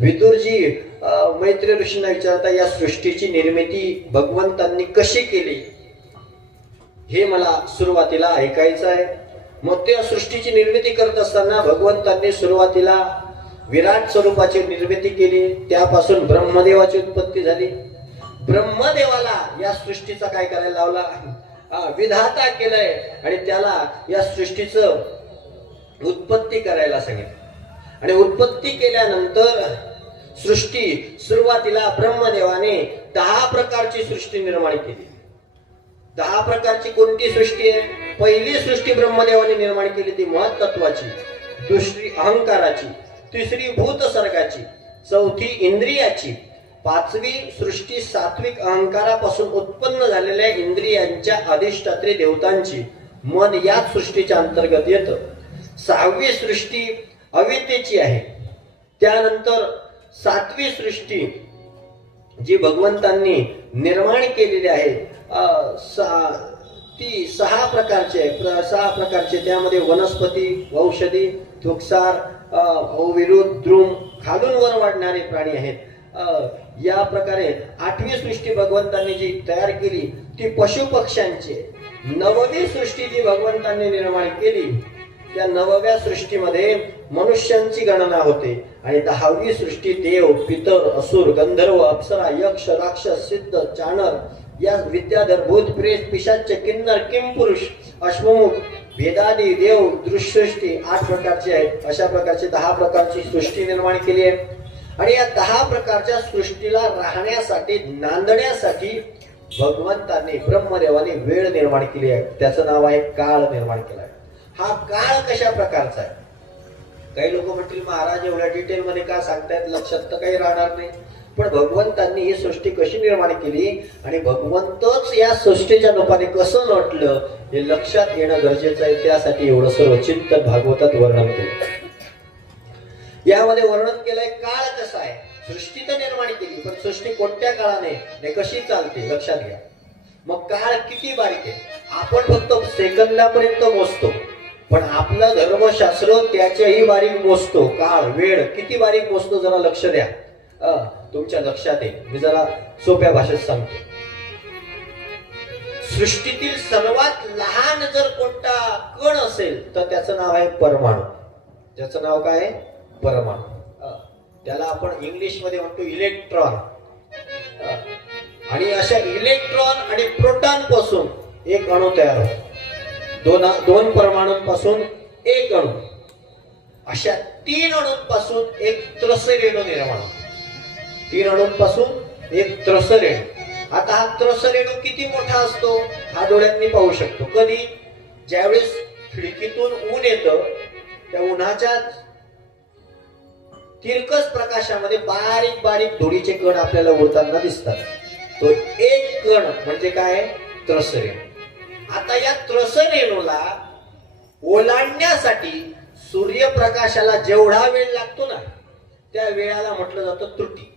विदुरजी मैत्री ऋषींना विचारता या सृष्टीची निर्मिती भगवंतांनी कशी केली हे मला सुरुवातीला ऐकायचं आहे. मग त्या सृष्टीची निर्मिती करत असताना भगवंतांनी सुरुवातीला विराट स्वरूपाची निर्मिती केली, त्यापासून ब्रह्मदेवाची उत्पत्ती झाली. ब्रह्मदेवाला या सृष्टीचा काय करायला लावला, विधाता केलंय आणि त्याला या सृष्टीचं उत्पत्ती करायला सांगितलं. आणि उत्पत्ती केल्यानंतर सृष्टी सुरुवातीला ब्रह्मदेवाने 10 प्रकारची सृष्टी निर्माण केली. 10 प्रकारची कोणती सृष्टी आहे? पहिली सृष्टी ब्रह्मदेवाने निर्माण केली ती महत्त्वाची, दुसरी अहंकाराची, तिसरी भूत सर्गाची, चौथी इंद्रियाची, 5वी सृष्टी सात्विक अहंकारापासून उत्पन्न झालेल्या इंद्रियांच्या अधिष्ठात्री देवतांची, मन या सृष्टीच्या अंतर्गत येतं. 6वी सृष्टी अविद्येची आहे. त्यानंतर 7वी सृष्टी जी भगवंतांनी निर्माण केलेली आहे ती 6 प्रकारचे त्यामध्ये वनस्पती, औषधी, तुक्सार, विरुद्ध, द्रुम, खालून वर वाढणारे प्राणी आहेत. या प्रकारे 8वी सृष्टी भगवंतांनी जी तयार केली ती पशुपक्ष्यांची. 9वी सृष्टी जी भगवंतांनी निर्माण केली त्या 9व्या सृष्टीमध्ये मनुष्यांची गणना होते. आणि 10वी सृष्टी देव, पितर, असुर, गंधर्व, अप्सरा, यक्ष, राक्षस, सिद्ध, चाणर या विद्याधर, भूत, प्रेत, पिशाच, किन्नर, किंपुरुष, अश्वमुख, भेदादी देव दृश्यसृष्टी 8 प्रकारचे आहेत. अशा प्रकारची 10 प्रकारची सृष्टी निर्माण केली आहे. आणि या 10 प्रकारच्या सृष्टीला राहण्यासाठी, नांदण्यासाठी भगवंतांनी ब्रह्मदेवाने वेळ निर्माण केली आहे. त्याचं नाव आहे काळ निर्माण केला आहे. हा काळ कशा प्रकारचा आहे? काही लोक म्हणतील महाराज एवढ्या डिटेल मध्ये का सांगतायत, लक्षात तर काही राहणार नाही. पण भगवंतांनी ही सृष्टी कशी निर्माण केली आणि भगवंतच या सृष्टीच्या रूपाने कसं नटलं हे लक्षात येणं गरजेचं आहे. त्यासाठी एवढं सर्व चिंतन भागवतात वर्णन केलं. यामध्ये वर्णन केलंय काळ कसा आहे. सृष्टी तर निर्माण केली पण सृष्टी कोणत्या काळाने कशी चालते लक्षात घ्या. मग काळ किती बारीक आहे. आपण फक्त सेकंदापर्यंत मोजतो पण आपलं धर्मशास्त्र त्याच्याही बारीक मोजतो. काळ, वेळ किती बारीक मोजतो जरा लक्ष द्या. तुमच्या लक्षात येईल. मी जरा सोप्या भाषेत सांगतो. सृष्टीतील सर्वात लहान जर कोणता कण असेल तर त्याचं नाव आहे परमाणू. त्याचं नाव काय आहे? परमाणू. त्याला आपण इंग्लिश मध्ये म्हणतो इलेक्ट्रॉन. आणि अशा इलेक्ट्रॉन आणि प्रोटॉन पासून एक अणू तयार होतो. दोन परमाणूंपासून एक अणू. अशा 3 अणूंपासून एक त्रसरेणू निर्माण होतो. 3 अणूंपासून एक त्रसरेणू. आता हा त्रसरेणू किती मोठा असतो हा डोळ्यांनी पाहू शकतो. कधी? ज्यावेळेस खिडकीतून ऊन येतं त्या उन्हाच्या तिरकस प्रकाशामध्ये बारीक बारीक धुळीचे कण आपल्याला उडताना दिसतात. तो एक कण म्हणजे काय? त्रसरेणू. आता या त्रसरेणूला ओलांडण्यासाठी सूर्यप्रकाशाला जेवढा वेळ लागतो ना त्या वेळाला म्हटलं जातं त्रुटी.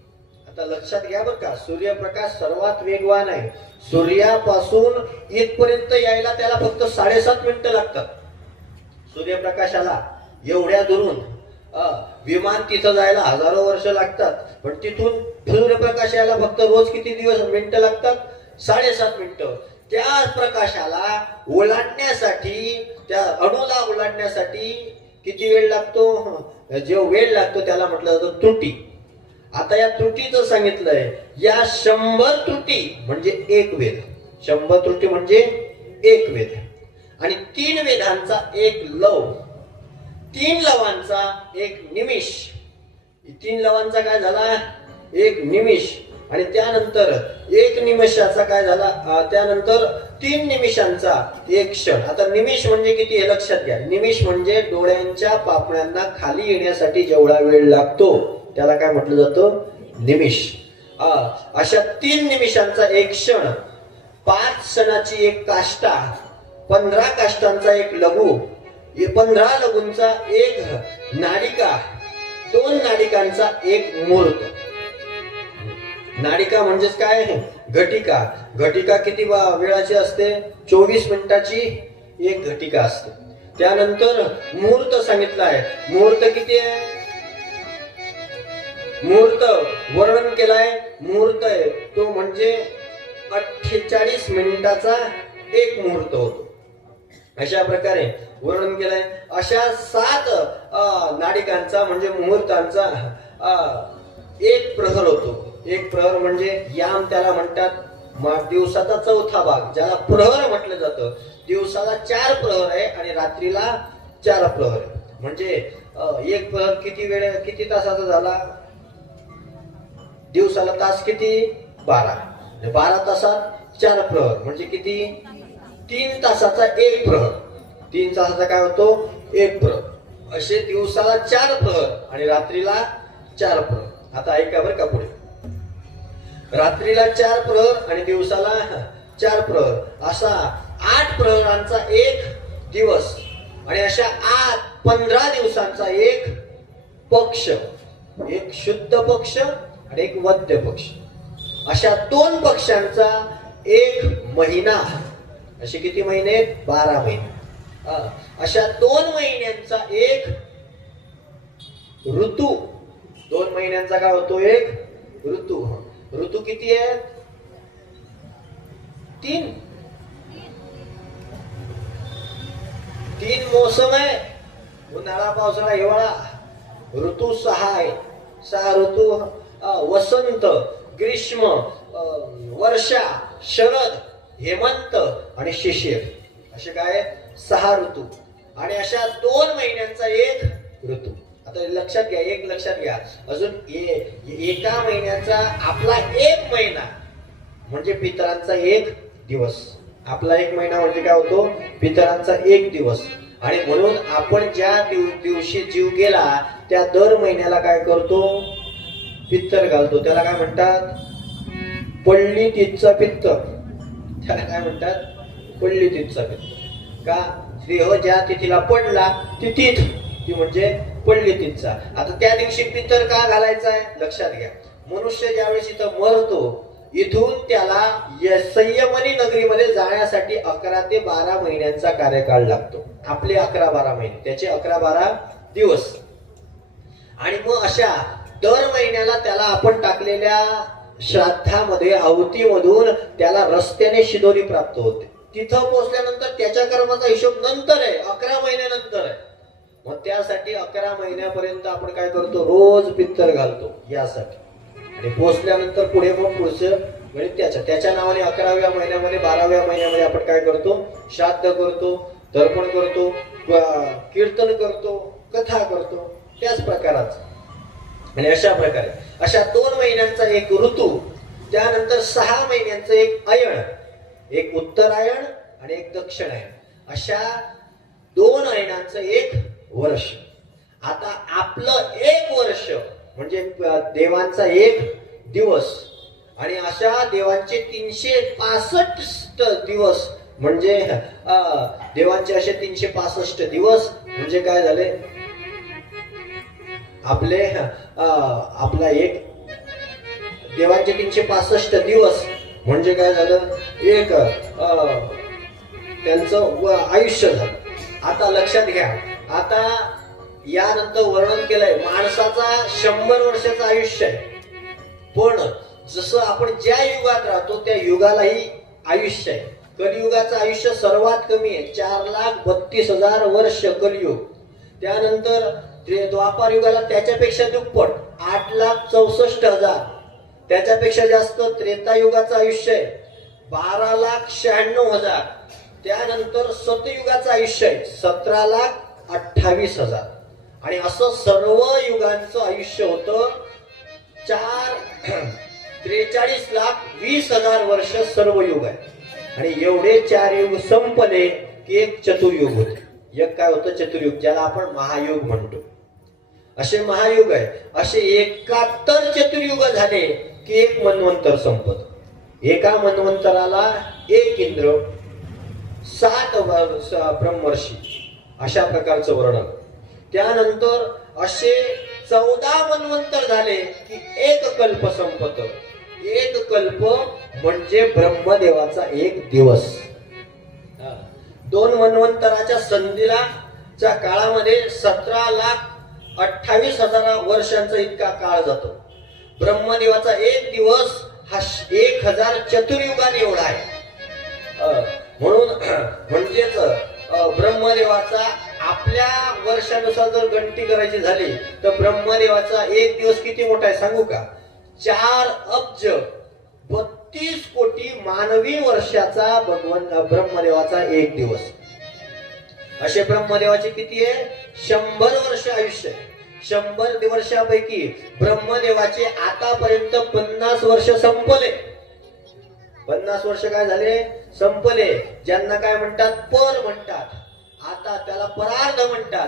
आता लक्षात घ्या बरं का, सूर्यप्रकाश सर्वात वेगवान आहे. सूर्यापासून इथपर्यंत यायला त्याला फक्त 7.5 मिनिटं लागतात. सूर्यप्रकाशाला एवढ्या दुरून विमान तिथं जायला हजारो वर्ष लागतात. पण तिथून सूर्यप्रकाश यायला फक्त रोज किती मिनिटं लागतात? 7.5 मिनिटं. त्या प्रकाशाला ओलांडण्यासाठी, त्या अणूला ओलांडण्यासाठी किती वेळ लागतो? जो वेळ लागतो त्याला म्हटलं जातं त्रुटी. आता या त्रुटीचं सांगितलंय. या 100 त्रुटी म्हणजे एक वेद. 100 त्रुटी म्हणजे एक वेद. आणि 3 वेदांचा एक लव, 3 लवांचा एक निमिष. 3 लवांचा काय झाला? एक निमिष. आणि त्यानंतर 1 निमिषाचा काय झाला? त्यानंतर 3 निमिषांचा एक क्षण. आता निमिष म्हणजे किती हे लक्षात घ्या. निमिष म्हणजे डोळ्यांच्या पापण्यांना खाली येण्यासाठी जेवढा वेळ लागतो त्याला काय म्हटलं जातं? निमिष. अशा 3 निमिषांचा एक क्षण, 5 क्षणाची एक काष्टा, 15 काष्टांचा एक लघु, 15 लघूंचा एक नाडिका, 2 नाडिकांचा एक मुहूर्त. नाडिका म्हणजेच काय? घटिका. घटिका किती वेळाची असते? 24 मिनिटाची एक घटिका असते. त्यानंतर मुहूर्त सांगितला आहे. मुहूर्त किती आहे? मुहूर्त वर्णन केलाय. मुहूर्त आहे तो म्हणजे 48 मिनिटाचा एक मुहूर्त होतो. अशा प्रकारे वर्णन केलंय. अशा 7 नाडिकांचा म्हणजे मुहूर्तांचा एक प्रहर होतो. एक प्रहर म्हणजे याम त्याला म्हणतात. दिवसाचा चौथा भाग ज्याला प्रहर म्हटलं जातं. दिवसाला 4 प्रहर आहे आणि रात्रीला 4 प्रहर आहे. म्हणजे एक प्रहर किती तासाचा झाला? दिवसाला तास किती? 12. 12 तासात 4 प्रहर म्हणजे किती? 3 तासाचा एक प्रहर. 3 तासाचा काय होतो? एक प्रहर. असे दिवसाला 4 प्रहर आणि रात्रीला 4 प्रहर. आता ऐका बरं का पुढे. रात्रीला 4 प्रहर आणि दिवसाला 4 प्रहर असा 8 प्रहरांचा एक दिवस आणि अशा 15 दिवसांचा एक पक्ष. एक शुद्ध पक्ष आणि एक मध्य पक्ष. अशा 2 पक्षांचा एक महिना. असे किती महिने? 12 महिने. अशा 2 महिन्यांचा एक ऋतू. 2 महिन्यांचा काय होतो? एक ऋतू. ऋतू किती आहे? 3. 3 मोसम आहे. उन्हाळा, पावसाळा, हिवाळा. ऋतू 6 आहे. 6 ऋतू. वसंत, ग्रीष्म, वर्षा, शरद, हेमंत आणि शिशिर. असे काय? 6 ऋतू. आणि अशा 2 महिन्यांचा एक ऋतू. आता लक्षात घ्या. एक लक्षात घ्या. अजून एका महिन्याचा आपला एक महिना म्हणजे पितरांचा एक दिवस. आपला एक महिना म्हणजे काय होतो? पितरांचा एक दिवस. आणि म्हणून आपण ज्या दिवशी जीव गेला त्या दर महिन्याला काय करतो? पित्तर घालतो. त्याला काय म्हणतात? पडली तिथचा पित्तर. त्याला काय म्हणतात? पडली तिथचा पित्तर. का? देह ज्या तिथीला पडला ती तीथ ती म्हणजे पडली तिथचा. आता त्या दिवशी पित्तर का घालायचा आहे? लक्षात घ्या. मनुष्य ज्यावेळेस इथं मरतो इथून त्याला संयमनी नगरीमध्ये जाण्यासाठी 11 ते 12 महिन्यांचा कार्यकाळ लागतो. आपले 11-12 महिने, त्याचे 11-12 दिवस. आणि मग अशा दर महिन्याला त्याला आपण टाकलेल्या श्राद्धामध्ये, आहुतीमधून त्याला रस्त्याने शिदोरी प्राप्त होते. तिथं पोहोचल्यानंतर त्याच्या कर्माचा हिशोब नंतर आहे, 11 महिन्यानंतर आहे. मग त्यासाठी 11 महिन्यापर्यंत आपण काय करतो? रोज पित्तर घालतो यासाठी. आणि पोहोचल्यानंतर पुढे मग पुढचं गणित त्याच्या नावाने 11व्या महिन्यामध्ये 12व्या महिन्यामध्ये आपण काय करतो? श्राद्ध करतो, तर्पण करतो, कीर्तन करतो, कथा करतो. त्याच प्रकाराचं. आणि अशा प्रकारे अशा 2 महिन्यांचा एक ऋतू. त्यानंतर 6 महिन्यांचं एक अयण. एक उत्तरायण आणि एक दक्षिणायण. अशा 2 अयनांचं एक वर्ष. आता आपलं एक वर्ष म्हणजे देवांचा एक दिवस. आणि अशा देवांचे 365 दिवस म्हणजे देवांचे असे 365 दिवस म्हणजे काय झाले? आपला एक देवांचे 365 दिवस म्हणजे काय झालं? एक त्यांचं आयुष्य झालं. आता लक्षात घ्या. आता यानंतर वर्णन केलंय माणसाचा 100 वर्षाचं आयुष्य आहे. पण जसं आपण ज्या युगात राहतो त्या युगालाही आयुष्य आहे. कलियुगाचं आयुष्य सर्वात कमी आहे, 4,32,000 वर्ष कलियुग. त्यानंतर द्वापार युगाला त्याच्यापेक्षा दुप्पट 8,64,000. त्याच्यापेक्षा जास्त त्रेतायुगाचं आयुष्य आहे 12,96,000. त्यानंतर सतयुगाचं आयुष्य आहे 17,28,000. आणि असं सर्व युगांचं आयुष्य होतं 43,20,000 वर्ष सर्व युग आहे. आणि एवढे 4 युग संपले की एक चतुर्युग होते. एक काय होतं? चतुर्युग, ज्याला आपण महायुग म्हणतो. असे महायुग आहे. असे 71 चतुर्युग झाले की एक मन्वंतर संपत. एका मन्वंतराला 1 इंद्र, 7 ब्रह्मर्षी, अशा प्रकारचं वर्णन. त्यानंतर असे 14 मन्वंतर झाले की एक कल्प संपत. एक कल्प म्हणजे ब्रह्मदेवाचा एक दिवस. 2 मन्वंतराच्या संधीच्या काळामध्ये 17,28,000 वर्षांचा इतका काळ जातो. ब्रह्मदेवाचा एक दिवस हा 1000 चतुर्युगाने एवढा आहे. म्हणून म्हणजेच ब्रह्मदेवाचा आपल्या वर्षानुसार जर गणती करायची झाली तर ब्रह्मदेवाचा एक दिवस किती मोठा आहे सांगू का? 4,32,कोटी मानवी वर्षाचा ब्रह्मदेवाचा एक दिवस. असे ब्रह्मदेवाचे किती आहे? 100 वर्ष आयुष्य. 100 वर्षापैकी ब्रह्मदेवाचे आतापर्यंत 50 वर्ष संपले. 50 वर्ष काय झाले? संपले. ज्यांना काय म्हणतात? पर म्हणतात. आता त्याला परार्ध म्हणतात.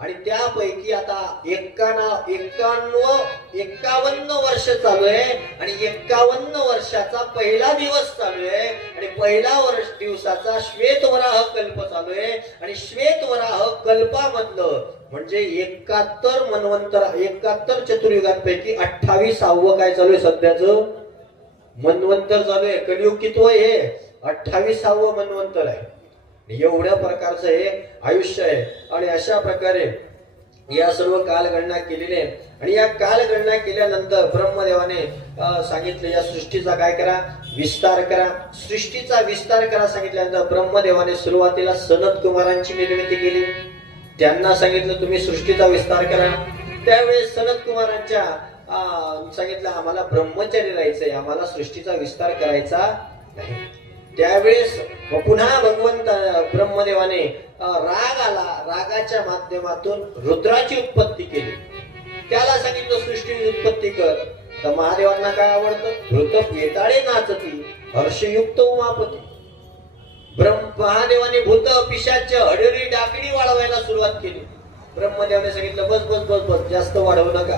आणि त्यापैकी आता 51 वर्ष चालू आहे आणि 51 वर्षाचा पहिला दिवस चालू आहे आणि पहिला दिवसाचा श्वेतवराह कल्प चालू आहे आणि श्वेतवराह कल्पामधलं म्हणजे 71 मन्वंतर 71 चतुर्युगांपैकी 28वं काय चालू आहे? सध्याचं मन्वंतर चालू आहे. कलियुग कितवं आहे? 28वं मन्वंतर आहे. एवढ्या प्रकारचं हे आयुष्य आहे. आणि अशा प्रकारे या सर्व कालगणना केलेली आहे. आणि या कालगणना केल्यानंतर ब्रह्मदेवाने सांगितलं या सृष्टीचा काय करा? विस्तार करा. सृष्टीचा विस्तार करा सांगितल्यानंतर ब्रह्मदेवाने सुरुवातीला सनत कुमारांची निर्मिती केली. त्यांना सांगितलं तुम्ही सृष्टीचा विस्तार करा. त्यावेळेस सनत कुमारांच्या सांगितलं आम्हाला ब्रह्मचर्य राहायचंय, आम्हाला सृष्टीचा विस्तार करायचा नाही. त्यावेळेस पुन्हा भगवंत ब्रह्मदेवाने राग आला. रागाच्या माध्यमातून रुद्राची उत्पत्ती केली. त्याला सांगितलं सृष्टी उत्पत्ती कर. तर महादेवांना काय आवडतं? भृत वेताळे नाचती हर्षयुक्त उमापती. महादेवाने भूत पिशाच हडरी डाकडी वाढवायला सुरुवात केली. ब्रह्मदेवाने सांगितलं बस बस बस बस जास्त वाढवू नका.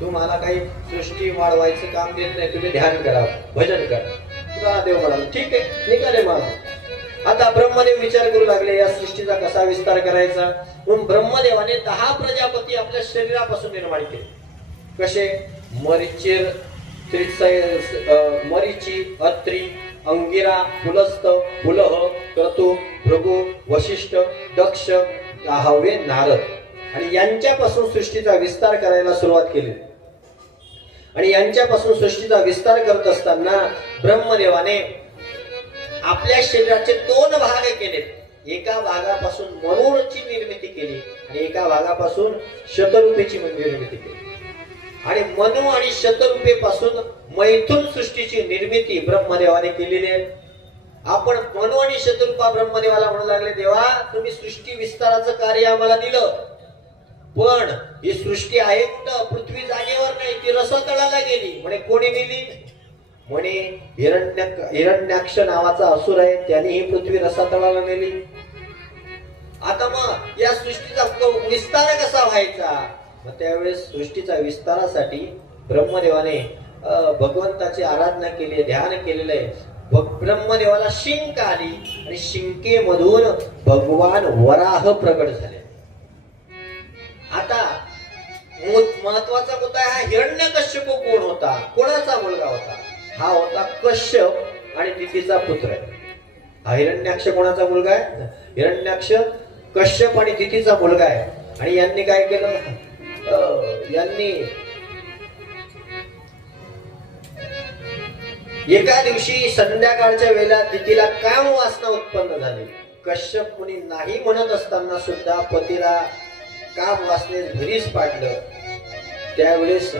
तुम्हाला काही सृष्टी वाढवायचं काम देत नाही. तुम्ही ध्यान करा, भजन करा. देव म्हणाला ठीक आहे निघाले महाराज. आता ब्रह्मदेव विचार करू लागले या सृष्टीचा कसा विस्तार करायचा. म्हणून ब्रह्मदेवाने 10 प्रजापती आपल्या शरीरापासून निर्माण केले. कसे? मरीची, अत्री, अंगिरा, पुलस्त, पुलह, क्रतु, भृगु, वशिष्ठ, दक्ष, हवे, नारद. आणि यांच्यापासून सृष्टीचा विस्तार करायला सुरुवात केली. आणि यांच्यापासून सृष्टीचा विस्तार करत असताना ब्रह्मदेवाने आपल्या शरीराचे 2 भाग केले. एका भागापासून मनूची निर्मिती केली आणि एका भागापासून शतरूपेची निर्मिती केली. आणि मनु आणि शतरूपेपासून मैथुन सृष्टीची निर्मिती ब्रह्मदेवाने केलेली आहे. आपण मनु आणि शतरूपा ब्रह्मदेवाला म्हणू लागले देवा तुम्ही सृष्टी विस्ताराचं कार्य आम्हाला दिलं, पण ही सृष्टी आहे कुठं? पृथ्वी जागेवर नाही, ती रसातळाला गेली. म्हणे कोणी नेली? म्हणे हिरण्याक्ष नावाचा असुर आहे त्याने ही पृथ्वी रसातळाला नेली. आता मग या सृष्टीचा विस्तार कसा व्हायचा? मग त्यावेळेस सृष्टीचा विस्तारासाठी ब्रह्मदेवाने भगवंताची आराधना केली, ध्यान केलेलं आहे. ब्रह्मदेवाला शिंक आली आणि शिंकेमधून भगवान वराह प्रकट झाले. आता महत्वाचा मुद्दा हा हिरण्यकश्यप कोण होता? कोणाचा मुलगा होता? हा होता कश्यप आणि दितीचा पुत्र. हा हिरण्याक्ष कोणाचा मुलगा आहे? हिरण्याक्ष कश्यप आणि दितीचा मुलगा आहे. आणि यांनी काय केलं? यांनी एका दिवशी संध्याकाळच्या वेळेला दितीला काम वासना उत्पन्न झाली. कश्यप मुनी नाही म्हणत असताना सुद्धा पतीला काम वासनेस भरीस पाडलं. त्यावेळेस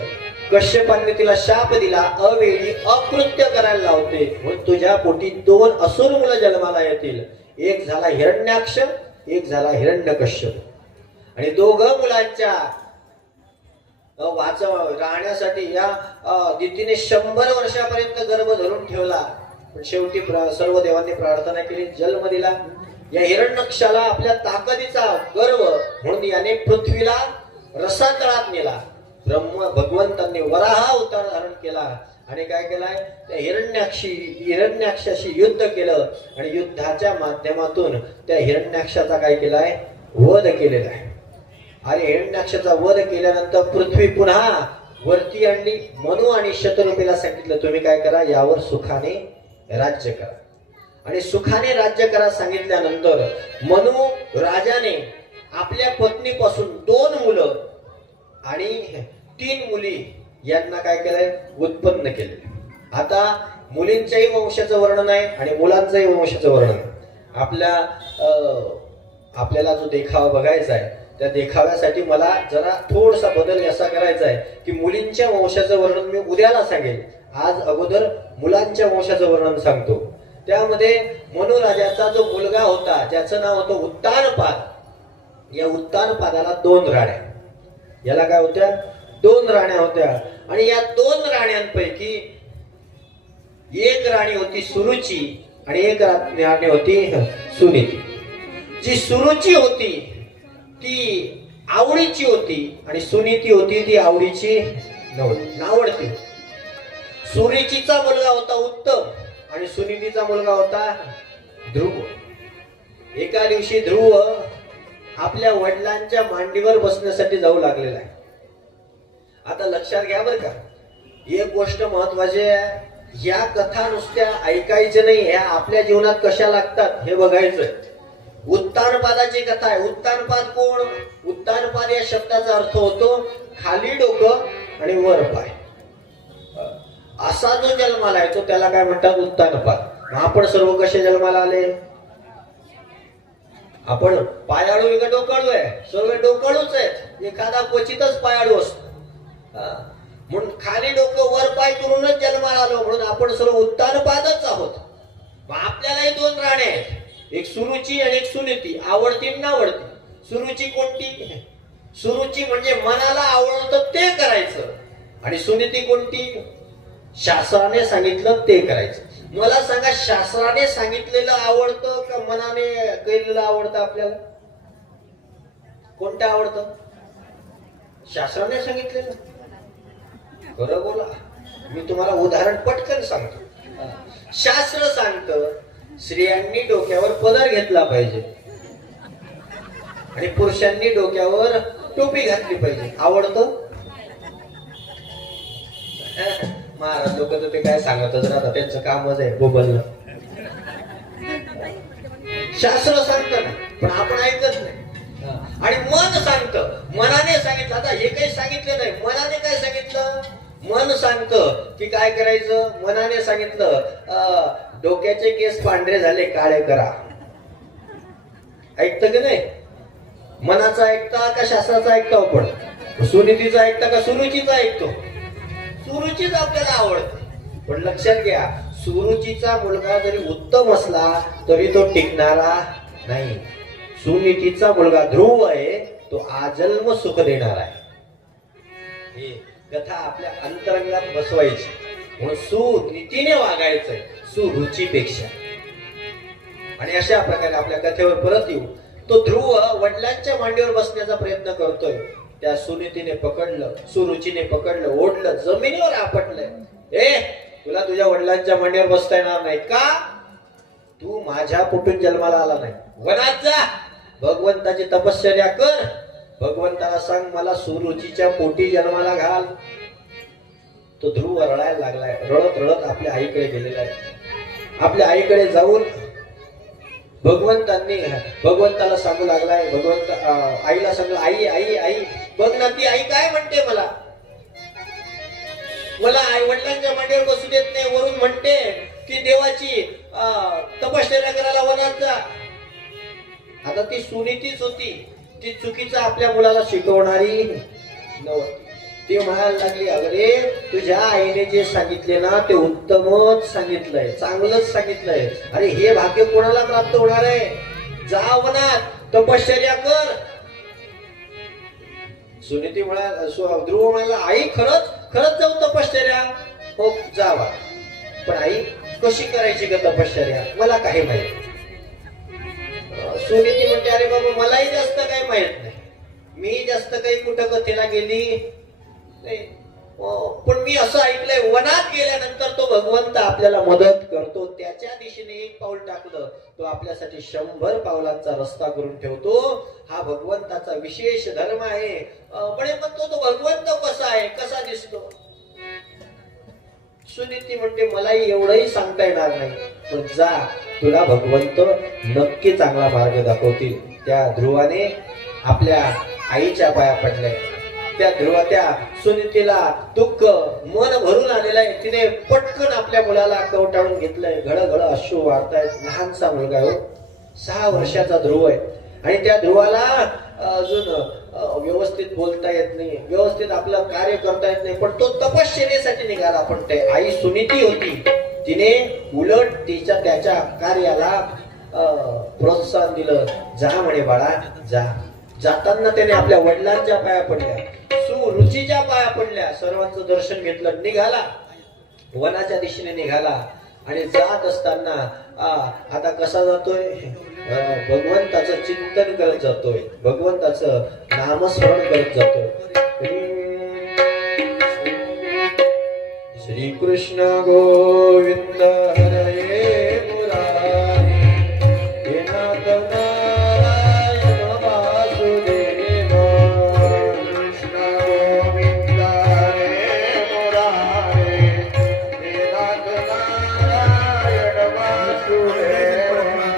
कश्यपाने तिला शाप दिला, अवेळी अकृत्य करायला लावते म्हणून तुझ्या पोटी 2 असुर मुलं जन्माला येतील. एक झाला हिरण्याक्ष, एक झाला हिरण्यकश्यप. आणि 2 मुलांच्या राहण्यासाठी या दितीने 100 वर्षापर्यंत गर्भ धरून ठेवला. पण शेवटी सर्व देवांनी प्रार्थना केली, जन्म दिला. या हिरण्यक्षाला आपल्या ताकदीचा गर्व म्हणून याने पृथ्वीला रसातळात नेला. भगवंतांनी वराह अवतार धारण केला आणि काय केलाय? त्या हिरण्याक्षाशी युद्ध केलं आणि युद्धाच्या माध्यमातून त्या हिरण्याक्षाचा काय केलाय? वध केलेला आहे. आणि हिरण्याक्षाचा वध केल्यानंतर पृथ्वी पुन्हा वरती आणली. मनु आणि शतरूपेला सांगितलं तुम्ही काय करा? यावर सुखाने राज्य करा. आणि सुखाने राज्य करा सांगितल्यानंतर मनु राजाने आपल्या पत्नीपासून 2 मुलं आणि 3 मुली यांना काय केलंय उत्पन्न केले. आता मुलींच्याही वंशाचं वर्णन आहे आणि मुलांचंही वंशाचं वर्णन आहे. आपल्याला जो देखावा बघायचा आहे त्या देखाव्यासाठी मला जरा थोडासा बदल असा करायचा आहे की मुलींच्या वंशाचं वर्णन मी उद्याला सांगेल. आज अगोदर मुलांच्या वंशाचं वर्णन सांगतो. त्यामध्ये मनुराजाचा जो मुलगा होता ज्याचं नाव होतं उत्तानपाद. या उत्तानपादाला 2 राण्या. याला काय होत्या? 2 राण्या होत्या. आणि या 2 राण्यांपैकी एक राणी होती सुरुची आणि एक राणी होती सुनीती. जी सुरुची होती ती आवडीची होती आणि सुनीती होती ती आवडीची नावडती. सुरुचीचा मुलगा होता उत्तम आणि सुनीतीचा मुलगा होता ध्रुव. एका दिवशी ध्रुव आपल्या वडिलांच्या मांडीवर बसण्यासाठी जाऊ लागलेला आहे. आता लक्षात घ्या बरं का, एक गोष्ट महत्वाची आहे. या कथा नुसत्या ऐकायच्या नाही, ह्या आपल्या जीवनात कशा लागतात हे बघायचं. उत्तानपादाची कथा आहे. उत्तानपाद कोण? उत्तानपाद या शब्दाचा अर्थ होतो खाली डोकं आणि वर पाय. असा जो जन्माला येतो त्याला काय म्हणतात? उत्तानपाद. आपण सर्व कसे जन्माला आले? आपण पायाळू का डोकाळू आहे? सर्व डोकाळूच आहेत. एखादा क्वचितच पायाळू असतो. म्हणून खाली डोकं वर पाय करूनच जन्माला आलो म्हणून आपण सर्व उत्तानपादच आहोत. आपल्यालाही 2 राण्या आहेत, एक सुरुची आणि एक सुनीती. आवडती नावडती. सुरुची कोणती? सुरुची म्हणजे मनाला आवडतं ते करायचं. आणि सुनीती कोणती? शास्त्राने सांगितलं ते करायचं. मला सांगा, शास्त्राने सांगितलेलं आवडतं का मनाने केलेलं आवडतं? आपल्याला कोणतं आवडतं? शास्त्राने सांगितलेलं. खरं बोला. मी तुम्हाला उदाहरण पटकन सांगतो. शास्त्र सांगतं स्त्रियांनी डोक्यावर पदर घेतला पाहिजे आणि पुरुषांनी डोक्यावर टोपी घातली पाहिजे. आवडतं? महाराज लोक तर ते काय सांगतच राहतात, त्यांचं कामच आहे बोबलणं. शास्त्र सांगतं ना, पण आपण ऐकत नाही. आणि मन सांगतं, मनाने सांगितलं. आता हे काही सांगितलं नाही, मनाने काय सांगितलं? मन सांगतं की काय करायचं. मनाने सांगितलं डोक्याचे केस पांढरे झाले काळे करा. ऐकतं की नाही? मनाचा ऐकता का शास्त्राचा ऐकतो आपण? सुनीतीचा ऐकता का सुरुचीचा ऐकतो? सुरुचीच आपल्याला आवडते. पण लक्षात घ्या, सुरुचीचा मुलगा जरी उत्तम असला तरी तो टिकणारा नाही. सुनीतीचा मुलगा ध्रुव आहे, तो आजन्म सुख देणार आहे. हे कथा आपल्या अंतरंगात बसवायची. म्हणून सुनीतीने वागायचंय सुरुचीपेक्षा. आणि अशा प्रकारे आपल्या कथेवर परत येऊ. तो ध्रुव वडिलांच्या मांडीवर बसण्याचा प्रयत्न करतोय. त्या सुनीतीने पकडलं, सुरुचीने पकडलं, ओढलं, जमिनीवर आपटलंय. तुला तुझ्या वडिलांच्या मांडीवर बसता येणार नाही का? तू माझ्या पोटून जन्माला आला नाही. वनात जा, भगवंताची तपश्चर्या कर. भगवंताला सांग मला सुरुचीच्या पोटी जन्माला घाल. तो ध्रुव रडायला लागलाय. रडत रडत आपल्या आईकडे गेलेला आहे. आपल्या आईकडे जाऊन भगवंताला सांगू लागलाय. आईला सांगलं, आई आई आई बघ ना, ती आई काय म्हणते, मला आई वडिलांच्या मांडीवर बसू देत नाही. वरून म्हणते की देवाची तपश्चर्या करायला वनात जा. आता ती सुनीतीच होती, ती चुकीचं आपल्या मुलाला शिकवणारी नव्हती. ती म्हणायला लागली, अरे तुझ्या आईने जे सांगितले ना ते उत्तमच सांगितलंय, चांगलंच सांगितलंय. अरे हे भाग्य कोणाला प्राप्त होणार आहे? जा वनात तपश्चर्या कर. सुनीती ध्रुव म्हणाला, आई खरंच खरंच जाऊ तपश्चर्या? हो जावा. पण आई कशी करायची ग तपश्चर्या? मला काही माहित. सुनीती म्हणते, अरे बाबा मलाही जास्त काही माहित नाही. मी जास्त काही कुठं कथेला गेली नाही. पण मी असं ऐकलंय वनात गेल्यानंतर तो भगवंत आपल्याला मदत करतो. त्याच्या दिशेने एक पाऊल टाकलं तो आपल्यासाठी 100 पावलांचा रस्ता करून ठेवतो. हा भगवंताचा विशेष धर्म आहे. पण तो भगवंत कसा आहे, कसा दिसतो? सुनीती म्हणते, मलाही एवढंही सांगता येणार नाही, पण जा, तुला भगवंत नक्की चांगला मार्ग दाखवतील. त्या ध्रुवाने आपल्या आईच्या पाया पडल्या. त्या ध्रुवत्या सुनीतीला दुःख मन भरून आलेलं आहे. तिने पटकन आपल्या मुलाला कवटाळून घेतलंय. घळघळ अश्रू वाढतायत. लहानसा मुलगा हो, 6 वर्षाचा ध्रुव आहे. आणि त्या ध्रुवाला अजून व्यवस्थित बोलता येत नाही, व्यवस्थित आपलं कार्य करता येत नाही, पण तो तपश्चर्येसाठी निघाला. पण ते आई सुनीती होती, तिने उलट त्याच्या कार्याला प्रोत्साहन दिलं. जा म्हणे बाळा जा. जाताना त्याने आपल्या वडिलांच्या पाया पडल्या, सुरुचीच्या पाया पडल्या, सर्वांचं दर्शन घेतलं, निघाला वनाच्या दिशेने निघाला. आणि जात असताना आता कसा जातोय, भगवंताचं चिंतन करत जातोय, भगवंताचं नामस्मरण करत जातोय. श्री कृष्ण गोविंद